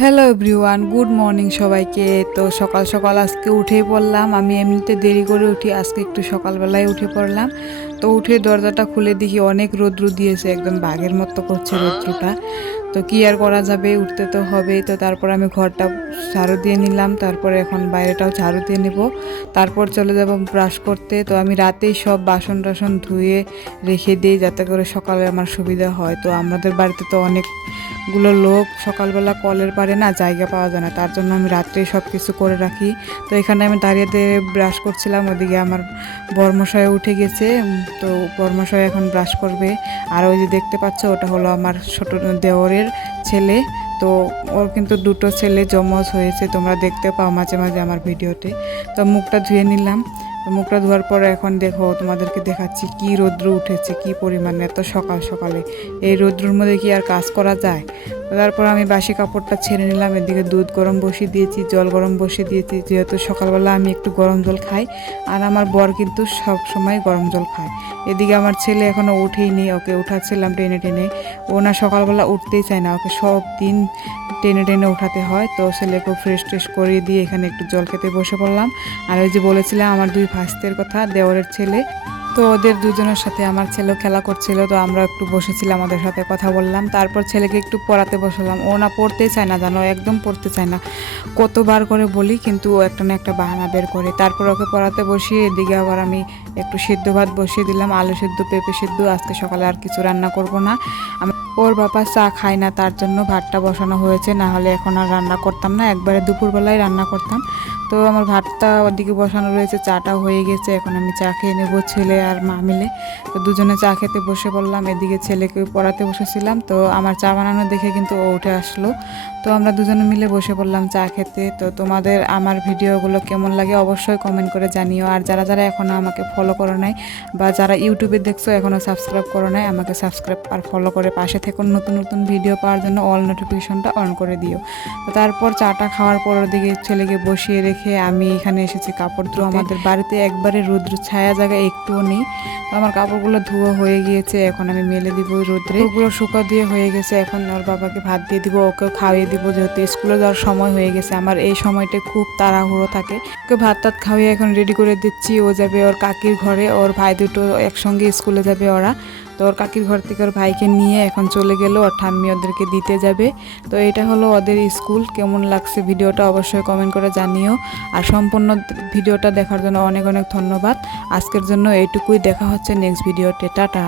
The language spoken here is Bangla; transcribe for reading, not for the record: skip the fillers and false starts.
হ্যালো এভরিওয়ান, গুড মর্নিং সবাইকে। তো সকাল সকাল আজকে উঠেই পড়লাম। আমি এমনিতে দেরি করে উঠি, আজকে একটু সকালবেলায় উঠে পড়লাম। তো উঠে দরজাটা খুলে দেখি অনেক রৌদ্র দিয়েছে, একদম বাঘের মতো করছে রৌদ্রটা। তো কি আর করা যাবে, উঠতে তো হবেই। তো তারপর আমি ঘরটা ঝাড়ু দিয়ে নিলাম, তারপরে এখন বাইরেটাও ঝাড়ু দিয়ে নেব, তারপর চলে যাব ব্রাশ করতে। তো আমি রাতেই সব বাসন টাসন ধুয়ে রেখে দিই যাতে করে সকালে আমার সুবিধা হয়। তো আমাদের বাড়িতে তো অনেকগুলো লোক, সকালবেলা কলের পারে না জায়গা পাওয়া যায় না, তার জন্য আমি রাত্রেই সব কিছু করে রাখি। তো এখানে আমি দাঁড়িয়ে ব্রাশ করছিলাম, ওদিকে আমার বর্মশায় উঠে গেছে। তো বর্মশায় এখন ব্রাশ করবে। আর ওই যে দেখতে পাচ্ছ, ওটা হলো আমার ছোট দেওরের ছেলে। তো ওর কিন্তু দুটো ছেলে যমজ হয়েছে, তোমরা দেখতে পাও মাঝে মাঝে আমার ভিডিওতে। তো মুখটা ধুয়ে নিলাম। মুখটা ধোয়ার পরে এখন দেখো, তোমাদেরকে দেখাচ্ছি কি রৌদ্র উঠেছে, কি পরিমাণে এত সকাল সকালে। এই রৌদ্রের মধ্যে কি আর কাজ করা যায়? তারপর আমি বাসি কাপড়টা ছেড়ে নিলাম। এদিকে দুধ গরম বসিয়ে দিয়েছি, জল গরম বসিয়ে দিয়েছি, যেহেতু সকালবেলা আমি একটু গরম জল খাই, আর আমার বর কিন্তু সব সময় গরম জল খায়। এদিকে আমার ছেলে এখনও উঠেইনি, ওকে উঠাচ্ছিলাম টেনে টেনে। ও না সকালবেলা উঠতেই চায় না, ওকে সব দিন টেনে টেনে উঠাতে হয়। তো ছেলেকে ফ্রেশ ট্রেশ করিয়ে দিয়ে এখানে একটু জল খেতে বসে পড়লাম। আর ওই যে বলেছিলাম আমার দুই ভাস্তের কথা, দেওরের ছেলে, তো ওদের দুজনের সাথে আমার ছেলেও খেলা করছিল। তো আমরা একটু বসেছিলাম, ওদের সাথে কথা বললাম। তারপর ছেলেকে একটু পড়াতে বসালাম। ও না পড়তে চায় না, জানো, একদম পড়তে চায় না। কতবার করে বলি, কিন্তু ও একটা না একটা বাহানা বের করে। তারপর ওকে পড়াতে বসিয়ে এদিকে আবার আমি একটু সিদ্ধ ভাত বসিয়ে দিলাম, আলু সিদ্ধ, পেঁপে সিদ্ধ। আজকে সকালে আর কিছু রান্না করব না। ওর বাবা চা খায় না, তার জন্য ভাতটা বসানো হয়েছে, না হলে এখন আর রান্না করতাম না, একবারে দুপুরবেলায় রান্না করতাম। তো আমার ভাতটা ওদিকে বসানো রয়েছে, চাটাও হয়ে গেছে। এখন আমি চা খেয়ে নেবো, ছেলে আর মা মিলে। তো দুজনে চা খেতে বসে পড়লাম। এদিকে ছেলেকে পড়াতে বসেছিলাম, তো আমার চা বানানো দেখে কিন্তু ও উঠে আসলো। তো আমরা দুজনে মিলে বসে পড়লাম চা খেতে। তো তোমাদের আমার ভিডিওগুলো কেমন লাগে অবশ্যই কমেন্ট করে জানিও। আর যারা যারা এখনও আমাকে ফলো করো নাই, বা যারা ইউটিউবে দেখছো এখনও সাবস্ক্রাইব করো নাই, আমাকে সাবস্ক্রাইব আর ফলো করে পাশে থেকে নতুন নতুন ভিডিও পাওয়ার জন্য অল নোটিফিকেশনটা অন করে দিও। তো তারপর চাটা খাওয়ার পর ওদিকে ছেলেকে বসিয়ে রেখে আমি এখানে এসেছি কাপড় ধুয়ে। আমাদের বাড়িতে একবারে রৌদ্র ছায়া জায়গা একটুও নেই। তো আমার কাপড়গুলো ধোয়া হয়ে গিয়েছে, এখন আমি মেলে দিব রোদ্রে। ওগুলো শুকা দিয়ে হয়ে গেছে, এখন ওর বাবাকে ভাত দিয়ে দিব, ওকে খাওয়িয়ে দিব, যেহেতু স্কুলে যাওয়ার সময় হয়ে গেছে। আমার এই সময়টা খুব তাড়াহুড়ো থাকে। ওকে ভাত টাত খাওয়িয়ে এখন রেডি করে দিচ্ছি। ও যাবে ওর কাকির ঘরে, ওর ভাই দুটো একসঙ্গে স্কুলে যাবে ওরা। তো ওর কাকির ঘর থেকে ওর ভাইকে নিয়ে এখন চলে গেল, ওর ঠাম্মি ওদেরকে দিতে যাবে। তো এটা হলো ওদের স্কুল। কেমন লাগছে ভিডিওটা অবশ্যই কমেন্ট করে জানিও। আর সম্পূর্ণ ভিডিওটা দেখার জন্য অনেক অনেক ধন্যবাদ। আজকের জন্য এইটুকুই, দেখা হচ্ছে নেক্সট ভিডিওতে। টাটা।